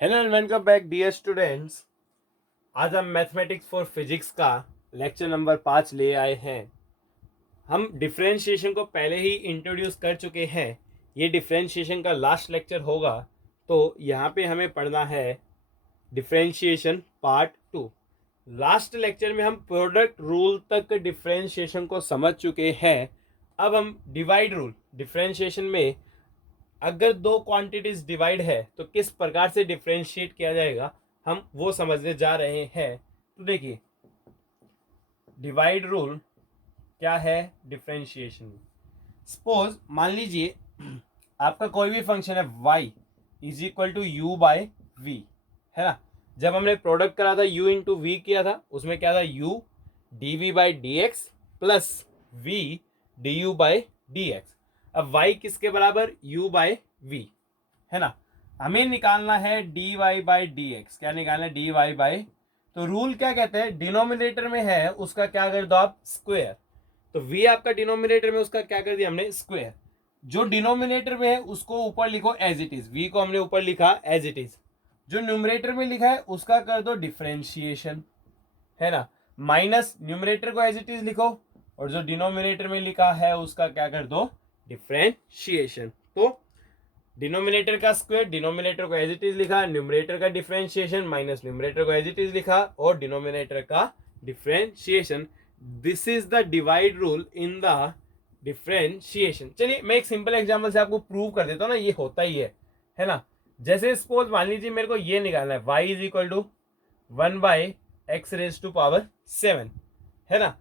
Hello and welcome back dear students. आज हम mathematics for physics का लेक्चर नंबर 5 ले आए हैं। हम डिफरेंशिएशन को पहले ही इंट्रोड्यूस कर चुके हैं। ये डिफरेंशिएशन का लास्ट लेक्चर होगा, तो यहाँ पे हमें पढ़ना है डिफरेंशिएशन पार्ट 2। लास्ट लेक्चर में हम प्रोडक्ट रूल तक डिफरेंशिएशन को समझ चुके हैं। अब हम डिवाइड रूल, डिफरेंशिएशन में अगर दो क्वांटिटीज डिवाइड है तो किस प्रकार से डिफरेंशिएट किया जाएगा, हम वो समझने जा रहे हैं। तो देखिए, डिवाइड रूल क्या है डिफरेंशिएशन में। सपोज मान लीजिए आपका कोई भी फंक्शन है y is equal to u by v, है ना। जब हमने प्रोडक्ट करा था u इंटू वी किया था, उसमें क्या था u d v by d x plus v d u by d x. अब y किसके बराबर, u बाय v, है ना। हमें निकालना है d y by d x. क्या निकालना है, डी वाई बाई। तो रूल क्या कहते हैं, डिनोमिनेटर में है उसका क्या कर दो आप, स्क्वायर। तो v आपका डिनोमिनेटर में, उसका क्या कर दिया हमने, स्क्वायर। जो डिनोमिनेटर में है उसको ऊपर लिखो एज इट इज, v को हमने ऊपर लिखा एज इट इज। जो न्यूमरेटर में लिखा है उसका कर दो डिफरेंशिएशन, है ना। माइनस न्यूमरेटर को एज इट इज लिखो, और जो डिनोमिनेटर में लिखा है उसका क्या कर दो, डिफरेंशिएशन। तो डिनोमिनेटर का स्क्वायर, डिनोमिनेटर को एज इट इज लिखा, न्यूमरेटर का डिफरेंशिएशन माइनस न्यूमरेटर को एज इट इज लिखा, और डिनोमिनेटर का differentiation. This is the divide rule in the differentiation. चलिए मैं एक सिंपल एग्जांपल से आपको प्रूव कर देता हूँ ना, ये होता ही है ना। जैसे सपोज मान लीजिए मेरे को ये निकालना है, y is equal to 1/x⁻⁷, है ना।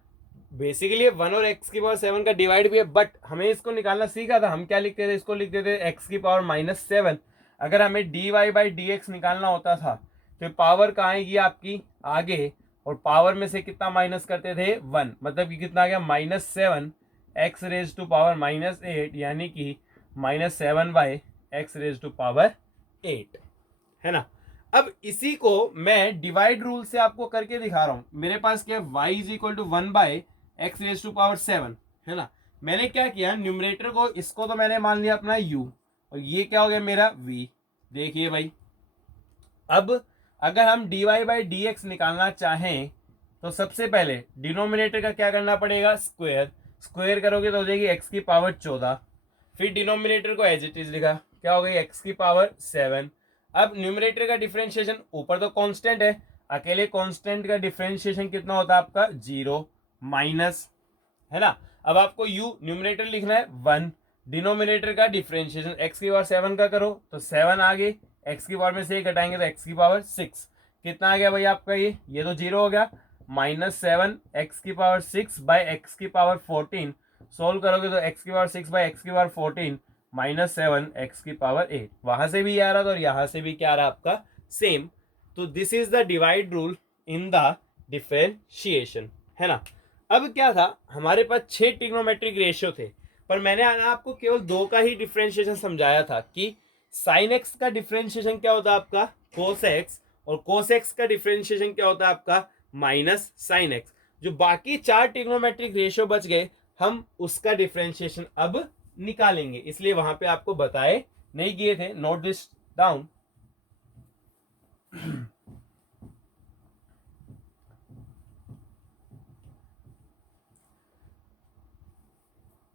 बेसिकली 1 और x⁻⁷ का डिवाइड भी है, बट हमें इसको निकालना सीखा था। हम क्या लिखते थे, इसको लिखते थे x⁻⁷। अगर हमें dy बाई डी एक्स निकालना होता था तो पावर कहाँ आएगी आपकी, आगे, और पावर में से कितना माइनस करते थे, 1। मतलब कि कितना आ गया, -7x⁻⁻8, यानी कि -7/x⁻8, है ना। अब इसी को मैं डिवाइड रूल से आपको करके दिखा रहा हूं। मेरे पास क्या है, y is equal to 1/x⁻⁷, है ना। मैंने क्या किया, न्यूमरेटर को, इसको तो मैंने मान लिया अपना u, और ये क्या हो गया मेरा v। देखिए भाई, अब अगर हम dy बाई डी एक्स निकालना चाहें तो सबसे पहले डिनोमिनेटर का क्या करना पड़ेगा, स्क्वायर। स्क्वायर करोगे तो हो जाएगी x⁻14। फिर डिनोमिनेटर को एज इट इज लिखा, क्या हो गई, x⁻7। अब न्यूमरेटर का डिफरेंशिएशन, ऊपर तो कांस्टेंट है, अकेले कांस्टेंट का डिफरेंशिएशन कितना होता है आपका, 0 माइनस, है ना। अब आपको u न्यूमरेटर लिखना है 1, डिनोमिनेटर का डिफरेंशिएशन x⁻7 का करो तो 7 आ गए, x की पावर में से एक घटाएंगे तो x⁻6। कितना आ गया भाई आपका, ये तो 0 हो गया। -7x⁻6 बाई x⁻14, सोल्व करोगे तो x⁻6 बाई x⁻14 -7x⁻8। वहां से भी आ रहा था और यहां से भी क्या आ रहा आपका, सेम। तो this is the divide rule in the differentiation, है ना। अब क्या था, हमारे पास 6 ट्रिग्नोमेट्रिक रेशियो थे, पर मैंने आपको केवल 2 का ही डिफरेंशिएशन समझाया था कि साइन एक्स का डिफरेंशिएशन क्या होता है आपका, कोस एक्स, और कोस एक्स का डिफरेंशिएशन क्या होता है आपका, माइनस साइन एक्स। जो बाकी 4 ट्रिग्नोमेट्रिक रेशियो बच गए, हम उसका डिफरेंशिएशन अब निकालेंगे, इसलिए वहां पे आपको बताए नहीं किए थे। Note this down.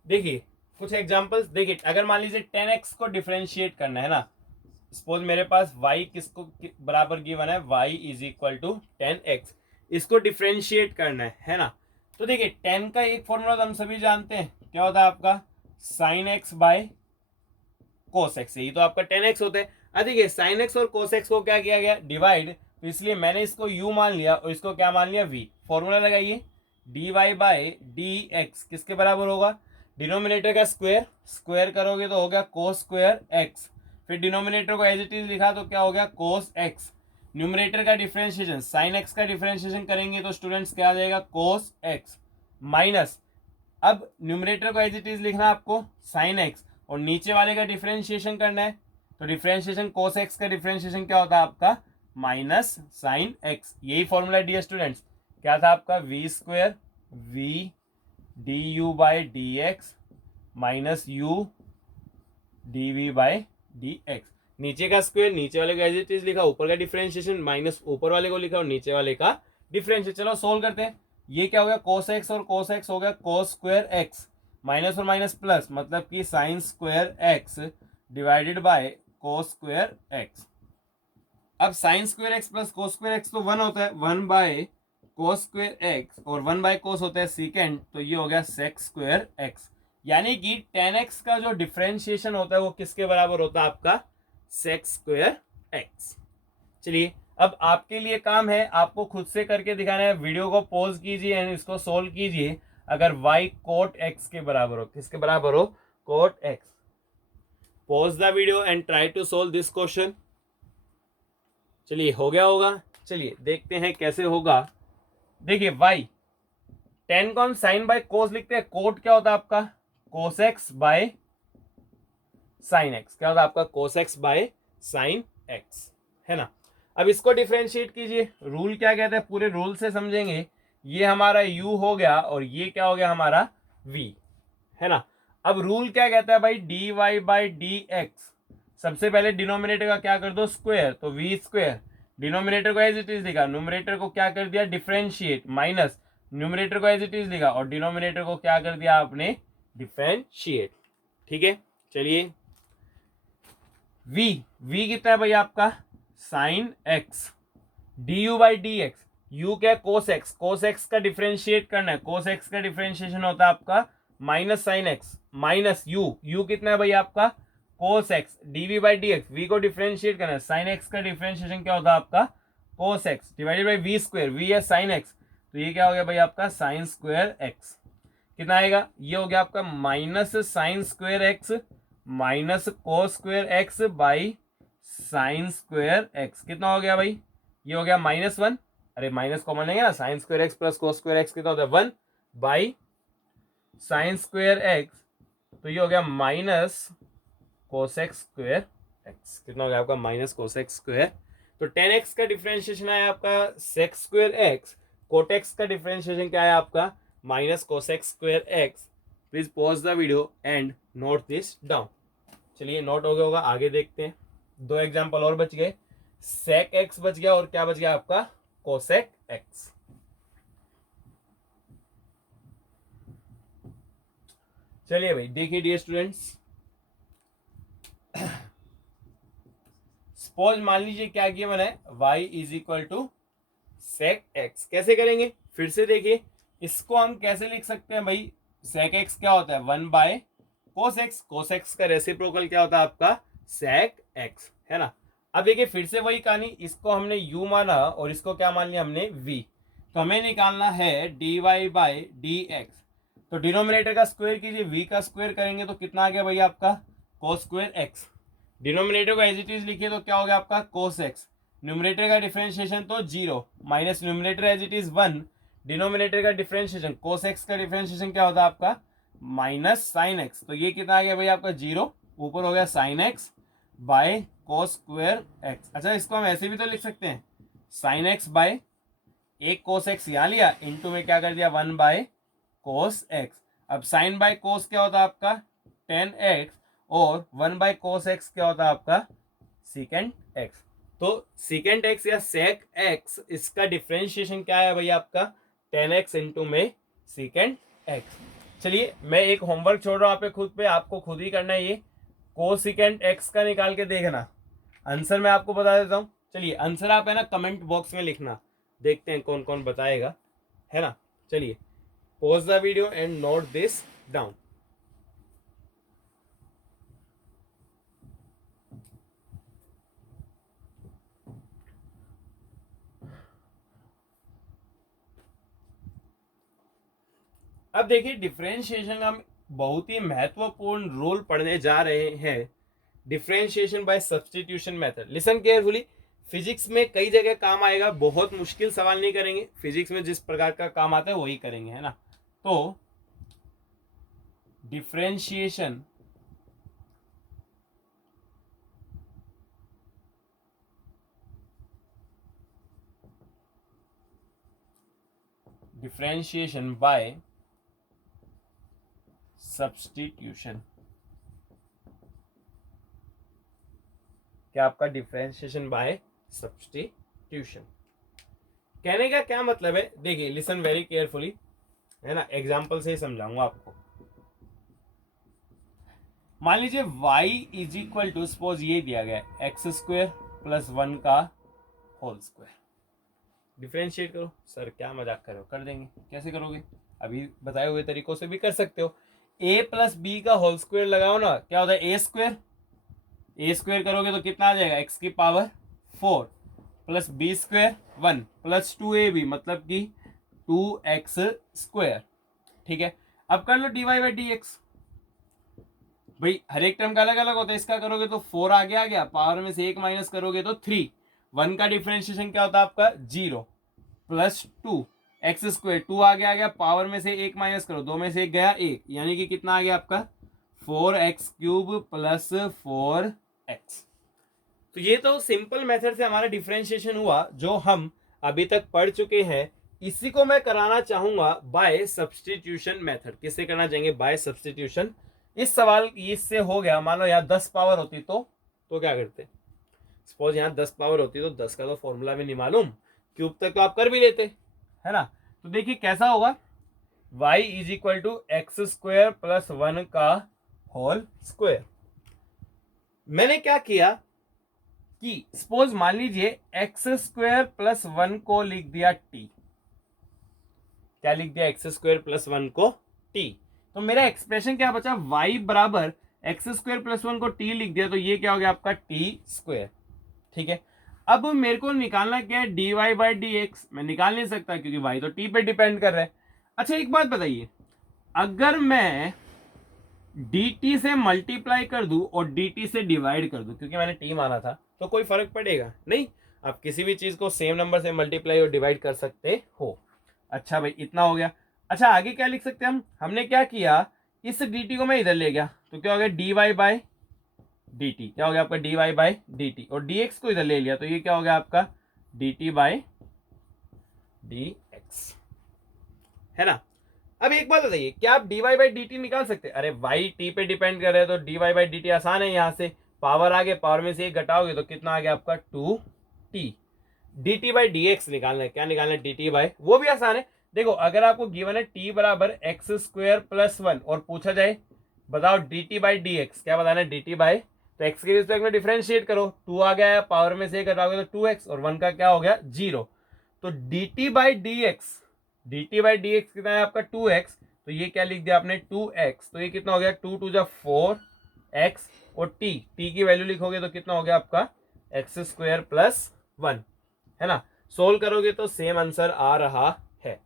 देखिए कुछ एग्जांपल्स देखिए, अगर मान लीजिए 10x को डिफरेंशिएट करना है ना, सपोज मेरे पास y किसको बराबर गिवन है, y is equal to 10x, इसको डिफरेंशिएट करना है ना। तो देखिए 10 का एक फॉर्मूला तो हम सभी जानते हैं, क्या होता है आपका, sine x by cos x, यही तो आपका 10x होता है। देखिए साइन एक्स और कोस एक्स को क्या किया गया, डिवाइड, तो इसलिए मैंने इसको u मान लिया और इसको क्या मान लिया, v। फॉर्मूला लगाइए, dy बाई डी एक्स किसके बराबर होगा, डिनोमिनेटर का स्क्वायर, स्क्वायर करोगे तो हो गया कोस स्क्वायर एक्स। फिर डिनोमिनेटर को एज इट इज लिखा तो क्या हो गया, कोस एक्स। न्यूमरेटर का डिफरेंशिएशन, साइन एक्स का डिफरेंशिएशन करेंगे तो स्टूडेंट्स क्या आ जाएगा, कोस एक्स माइनस, अब न्यूमरेटर को एज इट इज लिखना आपको, साइन एक्स, और नीचे वाले का डिफरेंशिएशन करना है। तो डिफरेंशिएशन कोस एक्स का डिफरेंशिएशन क्या होता है आपका, माइनस साइन एक्स। यही फॉर्मूला डियर स्टूडेंट्स, क्या था आपका, v square v d u by d x minus u d v by d x. नीचे का स्क्वायर नीचे वाले का एज इट इज लिखा, ऊपर का डिफरेंशिएशन माइनस ऊपर वाले को लिखा और नीचे वाले का डिफरेंशिएशन। चलो सोल्व करते हैं। ये क्या हो गया, cos x और cos x हो गया cos स्क्वायर x, माइनस और माइनस प्लस, मतलब कि sign square x divided by cos square x। अब sine square x plus cos square x तो 1 होता है, 1 बाय कोस स्क्वायर एक्स, और 1 बाय कोस होता है सीकेंड, तो ये हो गया सेक स्क्वायर एक्स। यानी कि टेन एक्स का जो डिफ्रेंशिएशन होता है वो किसके बराबर होता है, आपका सेक स्क्वायर एक्स। चलिए अब आपके लिए काम है, आपको खुद से करके दिखाना है। वीडियो को पॉज कीजिए एंड इसको सोल्व कीजिए। अगर y कोट x के बराबर हो, किसके बराबर हो, cot x। Pause the video and try to solve this question. चलिए हो गया होगा, चलिए देखते हैं कैसे होगा। देखिए y टेन को हम साइन बाय कोस लिखते हैं, कोट क्या होता है आपका, cos x by sine x. क्या होता है आपका, cos x by sine x, है ना। अब इसको डिफ्रेंशिएट कीजिए, रूल क्या कहते हैं, पूरे रूल से समझेंगे। ये हमारा u हो गया और ये क्या हो गया हमारा v, है ना। अब रूल क्या कहता है भाई, dy बाई डी एक्स। सबसे पहले डिनोमिनेटर का क्या कर दो, स्क्वायर, तो वी स्क्वायर। डिनोमिनेटर को एज इट इज लिखा, न्यूमरेटर को क्या कर दिया, डिफरेंशिएट, माइनस न्यूमरेटर को एज इट इज लिखा और डिनोमिनेटर को क्या कर दिया आपने, डिफरेंशिएट। ठीक है, चलिए v कितना है भाई आपका, sine x, d u by d x. U क्या है, कोस एक्स, कोस एक्स का डिफरेंशिएट करना है, कोस एक्स का डिफरेंशिएशन होता है आपका minus sine x minus u कितना है भाई आपका, cos x, d v by d x. V को डिफरेंशिएट करना है, साइन एक्स का डिफरेंशिएशन क्या होता है आपका, cos x divided by v square, v है साइन एक्स, तो ये क्या हो गया भाई आपका साइन स्क्वायर एक्स। कितना आएगा, ये हो गया आपका minus sine square x minus cos square x by sine square x. कितना हो गया भाई, ये हो गया -1, अरे माइनस कॉमन लेंगे ना, sine square x plus cos square x कितना होता है 1 बाई साइन स्क्वायर एक्स, तो ये हो गया माइनस कोसेक स्क्वायर एक्स। कितना हो गया आपका, माइनस कोसेक स्क्वायर। तो 10x का डिफरेंशिएशन आया आपका सेक स्क्वायर एक्स, कोटेक्स का डिफरेंशिएशन क्या है आपका, minus cosec square x. Please pause the video and note this down. चलिए नोट हो गया होगा, आगे देखते हैं। दो एग्जाम्पल और बच गए, सेक एक्स बच गया और क्या बच गया आपका, कोसेक एक्स। चलिए भाई देखिए डियर स्टूडेंट्स, सपोज मान लीजिए क्या किया मैंने, y is equal to sec x. कैसे करेंगे, फिर से देखिए, इसको हम कैसे लिख सकते हैं भाई, सेक एक्स क्या होता है 1 by cos x, cos x का रेसिप्रोकल क्या होता है आपका सेक एक्स, है ना। अब देखिए फिर से वही कहानी, इसको हमने u माना और इसको क्या मान लिया हमने v। तो हमें निकालना है dy बाई डी एक्स। तो डिनोमिनेटर का स्क्वायर कीजिए, v का स्क्वायर करेंगे तो कितना आ गया भाई आपका कोस स्क्वायर एक्स। डिनोमिनेटर को एज इट इज लिखिए तो क्या हो गया आपका कोस एक्स। न्यूमरेटर का डिफरेंशिएशन तो 0 minus numerator as it is 1, denominator का डिफरेंशिएशन कोस एक्स का डिफरेंशिएशन क्या होता है आपका माइनस साइन एक्स। तो ये कितना आ गया भाई आपका 0, ऊपर हो गया sine x by cos square x. अच्छा इसको हम ऐसे भी तो लिख सकते हैं, साइन एक्स बाय एक कोस एक्स यहाँ लिया, इंटू में क्या कर दिया 1 बाय कोस एक्स। अब साइन बाय कोस क्या होता है आपका 10x और 1 बाय कोस एक्स क्या होता है आपका सीकेंट एक्स। तो सीकेंट एक्स या सेक एक्स, इसका डिफरेंशिएशन क्या है भाई आपका 10x इंटू में सीकेंट एक्स। चलिए मैं एक होमवर्क छोड़ रहा हूँ आप पे, खुद पे आपको खुद ही करना है ये, कोसिकेंट एक्स का निकाल के देखना। आंसर मैं आपको बता देता हूँ, चलिए आंसर आप है ना कमेंट बॉक्स में लिखना, देखते हैं कौन कौन बताएगा, है ना। चलिए pause the video and note this down. अब देखिए डिफरेंशिएशन का हम बहुत ही महत्वपूर्ण रूल पढ़ने जा रहे हैं, differentiation by substitution method. Listen carefully, physics में कई जगह काम आएगा, बहुत मुश्किल सवाल नहीं करेंगे, फिजिक्स में जिस प्रकार का काम आता है वही करेंगे, है ना। तो डिफरेंशिएशन बाय सब्स्टिट्यूशन क्या आपका डिफरेंशिएशन बाय सब्स्टिट्यूशन। कहने का क्या मतलब है, देखिए लिसन वेरी केयरफुली, है ना, एग्जाम्पल से ही समझाऊंगा आपको। मान लीजिए y is equal to, suppose ये दिया गया है एक्स स्क्वेयर प्लस 1 का होल स्क्वायर। डिफरेंशिएट करो। सर क्या मजाक करो, कर देंगे, कैसे करोगे, अभी बताए हुए तरीकों से भी कर सकते हो। a प्लस बी का होल स्क्वायर लगाओ ना, क्या होता है ए स्क्वायर। ए स्क्वायर करोगे तो कितना आ जाएगा, एक्स की power 4 plus b square 1 plus 2ab, मतलब कि 2x स्क्वायर। ठीक है, अब कर लो dy बाई डी एक्स। भाई हर एक टर्म का अलग अलग होता है, इसका करोगे तो 4 आगे आ गया, पावर में से 1 माइनस करोगे तो 3, 1 का डिफरेंशिएशन क्या होता है आपका 0 प्लस 2 एक्स स्क्वायर, 2 आगे आ गया, पावर में से 1 माइनस करो, 2 में से 1 गया 1, यानी कि कितना आ गया आपका 4x क्यूब प्लस 4x। तो ये तो सिंपल मेथड से हमारा डिफरेंशिएशन हुआ जो हम अभी तक पढ़ चुके हैं। इसी को मैं कराना चाहूंगा बाय सब्स्टिट्यूशन मेथड। किससे करना चाहेंगे, बाय सब्स्टिट्यूशन। इस सवाल इससे हो गया, मान लो यहाँ 10 पावर होती तो क्या करते, सपोज यहाँ 10 पावर होती तो 10 का तो फॉर्मूला भी नहीं मालूम, क्यूब तक तो आप कर भी लेते, है ना। तो देखिए कैसा होगा, y is equal to x square plus 1 का होल स्क्वायर। मैंने क्या किया कि सपोज मान लीजिए एक्स स्क्वायर प्लस 1 को लिख दिया t, क्या लिख दिया, एक्स स्क्वायर प्लस 1 को t। तो मेरा एक्सप्रेशन क्या बचा, y बराबर एक्स स्क्वायर प्लस 1 को t लिख दिया, तो ये क्या हो गया आपका t स्क्वायर। ठीक है, अब मेरे को निकालना क्या है, dy बाई डी एक्स। मैं निकाल नहीं सकता क्योंकि y तो t पे डिपेंड कर रहा है। अच्छा एक बात बताइए, अगर मैं dt से मल्टीप्लाई कर दूं और dt से डिवाइड कर दूं, क्योंकि मैंने t माना था, तो कोई फर्क पड़ेगा नहीं। आप किसी भी चीज को सेम नंबर से मल्टीप्लाई और डिवाइड कर सकते हो। अच्छा भाई इतना हो गया। अच्छा आगे क्या लिख सकते हैं हमने क्या किया, इस dt को मैं इधर ले गया, तो क्या हो गया dy बाई dt, क्या हो गया आपका dy बाई dt, और dx को इधर ले लिया, तो ये क्या हो गया आपका dt बाई dx, है ना। अब एक बात बताइए, क्या आप dy बाई dt निकाल सकते हैं, अरे y t पे डिपेंड कर रहे हैं तो dy बाई dt आसान है, यहां से पावर आगे, पावर में से एक घटाओगे तो कितना आ गया आपका 2t। dt बाई dx निकालना है, क्या निकालना है dt बाई, वो भी आसान है। देखो अगर आपको गिवन है t बराबर एक्स स्क्वायर प्लस 1 और पूछा जाए बताओ dt बाई dx, क्या बताना है dt बाई, तो x के रिस्पेक्ट में डिफरेंशिएट करो, 2 आ गया है, पावर में से एक घटाओगे तो 2x, और 1 का क्या हो गया 0। तो dt by dx, dt by dx कितना है आपका 2x, तो ये क्या लिख दिया आपने 2x, तो ये कितना हो गया 2 टू जा 4x, और t की वैल्यू लिखोगे तो कितना हो गया आपका एक्स स्क्वायर प्लस 1, है ना। सोल्व करोगे तो सेम आंसर आ रहा है।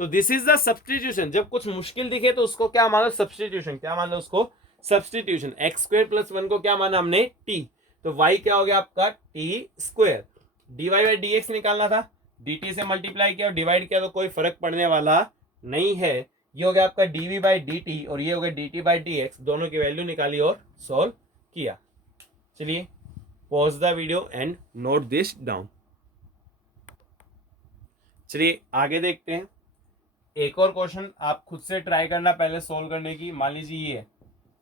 तो दिस इज द सब्स्टिट्यूशन। जब कुछ मुश्किल दिखे तो उसको क्या मानो, सब्स्टिट्यूशन। क्या मान लो उसको, सब्स्टिट्यूशन। एक्स स्क्वायर प्लस 1 को क्या माना हमने t, तो y क्या हो गया आपका t square. dy by dx निकालना था, dt से मल्टीप्लाई किया और डिवाइड किया तो कोई फर्क पड़ने वाला नहीं है। ये हो गया आपका dv बाई dt और ये हो गया dt बाई dx, दोनों की वैल्यू निकाली और सॉल्व किया। चलिए pause the video and note this down. चलिए आगे देखते हैं। एक और क्वेश्चन आप खुद से ट्राई करना पहले सोल्व करने की। मान लीजिए ये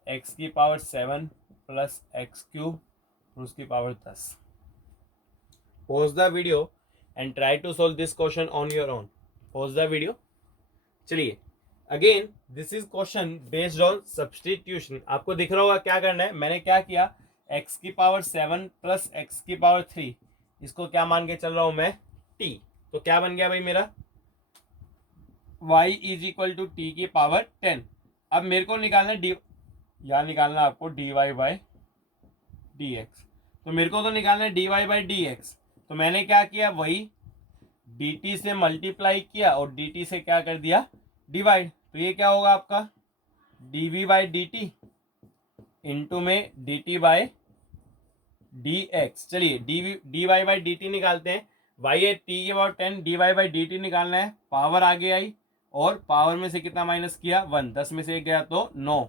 एक्स की पावर 7 प्लस एक्स क्यूब और उसकी power 10। Pause the video and try to solve this question on your own. Pause the video. चलिए again this is question based on substitution. आपको दिख रहा होगा क्या करना है। मैंने क्या किया, एक्स की पावर 7 प्लस एक्स की पावर 3, इसको क्या मान के चल रहा हूं मैं t। तो क्या बन गया भाई मेरा y is equal to t की पावर 10। अब मेरे को निकालना डी, या निकालना आपको dy बाई dx। तो मेरे को तो निकालना है dy बाई dx। तो मैंने क्या किया, वही dt से मल्टीप्लाई किया और dt से क्या कर दिया डिवाइड। तो ये क्या होगा आपका dv बाई dt इंटू में dt बाई dx। चलिए dy बाई dt निकालते हैं। y है t की पावर 10, dy बाई dt निकालना है। पावर आगे आई और पावर में से कितना माइनस किया 1, 10 में से एक गया तो 9,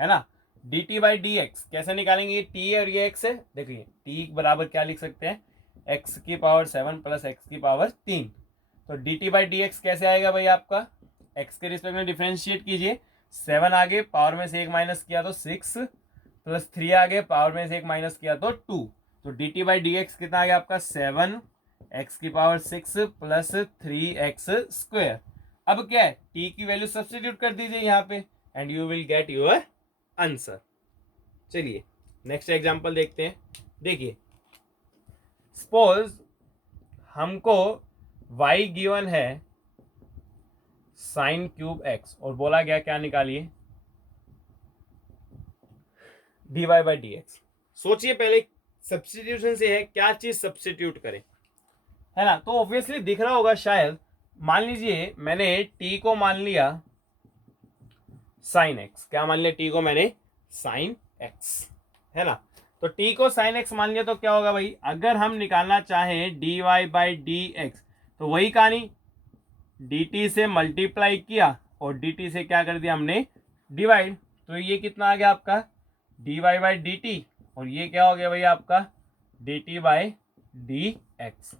है ना। dt बाई dx कैसे निकालेंगे, t है और ये x है। देखिए t बराबर क्या लिख सकते हैं, x की पावर 7 प्लस x की पावर 3। तो dt बाई dx कैसे आएगा भाई आपका, x के रिस्पेक्ट में डिफरेंशिएट कीजिए। 7 आगे पावर में से एक माइनस किया तो 6 प्लस 3 आगे पावर में से एक माइनस किया तो 2। तो D T by d x कितना आ गया आपका 7x⁻6 प्लस 3x²। अब क्या है, t की वैल्यू सब्स्टिट्यूट कर दीजिए यहाँ पे and you will get your answer. चलिए नेक्स्ट एग्जांपल देखते हैं। देखिए सपोज हमको y गिवन है साइन क्यूब x और बोला गया क्या निकालिए, dy बाई डी एक्स। सोचिए पहले सब्स्टिट्यूशन से है, क्या चीज सब्स्टिट्यूट करें, है ना। तो ऑब्वियसली दिख रहा होगा शायद, मान लीजिए मैंने t को मान लिया साइन x, क्या मान लिया, t को मैंने साइन x, है ना। तो t को साइन x मान लिया तो क्या होगा भाई, अगर हम निकालना चाहें dy बाई डी एक्स तो वही कहानी, dt से मल्टीप्लाई किया और dt से क्या कर दिया हमने, डिवाइड। तो ये कितना आ गया आपका dy बाई डी टी, और ये क्या हो गया भाई आपका dt बाई डी एक्स,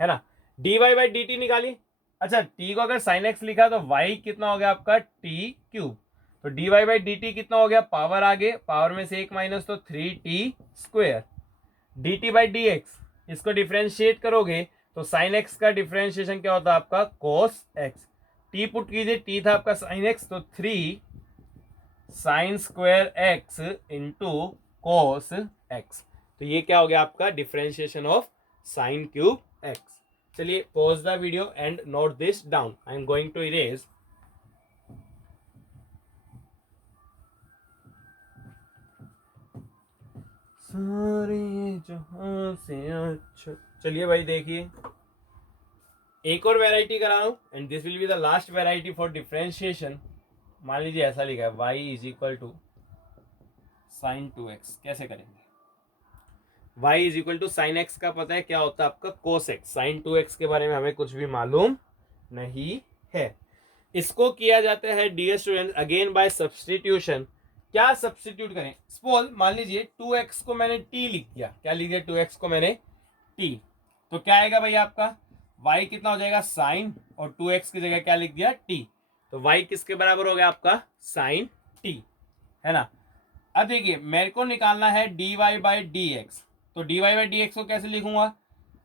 है ना। dy बाई डी टी निकालिए। अच्छा t को अगर साइन x लिखा तो y कितना हो गया आपका t क्यूब, तो dy बाई डी टी कितना हो गया, पावर आगे, पावर में से 1 माइनस तो 3t²। dt by d x इसको डिफ्रेंशिएट करोगे तो साइन x का डिफ्रेंशिएशन क्या होता है आपका कोस x। t पुट कीजिए, t था आपका साइन x, तो 3 sine square x into cos x। तो ये क्या हो गया आपका differentiation of sine cube x। चलिए pause the video and note this down, I am going to erase. सारे जहां से अच्छा, चलिए भाई देखिए एक और वेराइटी करा रहा हूं and this will be the last variety for differentiation. मान लीजिए ऐसा लिखा है y is equal to sine 2x, कैसे करेंगे, y is equal to sine x का पता है क्या होता है आपका कोस x, साइन 2x के बारे में हमें कुछ भी मालूम नहीं है। इसको किया जाता है dear student again by substitution. क्या सब्स्टिट्यूट करें, सपोज मान लीजिए 2x को मैंने t लिख दिया, क्या लिख दिया 2x को मैंने t, तो क्या आएगा भाई आपका y कितना हो जाएगा साइन, और 2x की जगह क्या लिख दिया t, तो y किसके बराबर हो गया आपका साइन t, है ना। अब देखिए मेरे को निकालना है dy बाई डी एक्स, तो dy बाई डी एक्स को कैसे लिखूंगा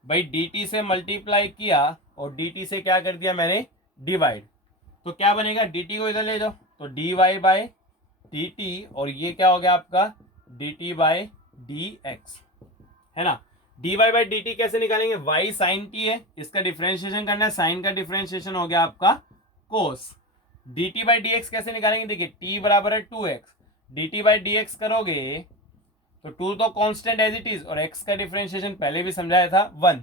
भाई, dt से मल्टीप्लाई किया और dt से क्या कर दिया मैंने डिवाइड, तो क्या बनेगा dt को इधर ले जाओ तो dy बाई dt, और ये क्या हो गया आपका dt बाई डी एक्स, है ना। dy बाई dt कैसे निकालेंगे, y साइन t है, इसका डिफ्रेंशिएशन करना है, साइन का डिफ्रेंशिएशन हो गया आपका कोस। dt बाई डी एक्स कैसे निकालेंगे, देखिए t बराबर है 2x, dt by d x करोगे तो 2 तो कांस्टेंट एज इट इज, और x का डिफ्रेंशिएशन पहले भी समझाया था 1,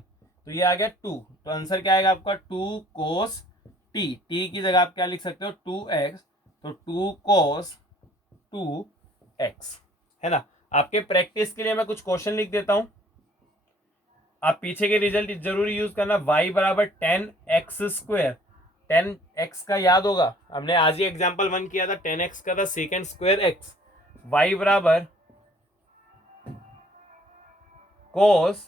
तो ये आ गया 2, तो आंसर क्या आएगा आपका 2 कोस t, t की जगह आप क्या लिख सकते हो 2x, तो 2 कोस 2x, है ना। आपके प्रैक्टिस के लिए मैं कुछ क्वेश्चन लिख देता हूं, आप पीछे के रिजल्ट जरूर यूज करना। y बराबर 10x², 10x का याद होगा, हमने आज ही एग्जांपल 1 किया था, 10x का था सेकेंड स्क्वायर x, y बराबर कोस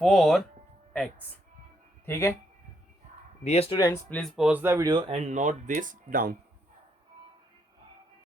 4x, ठीक है। Dear students please pause the video and note this down.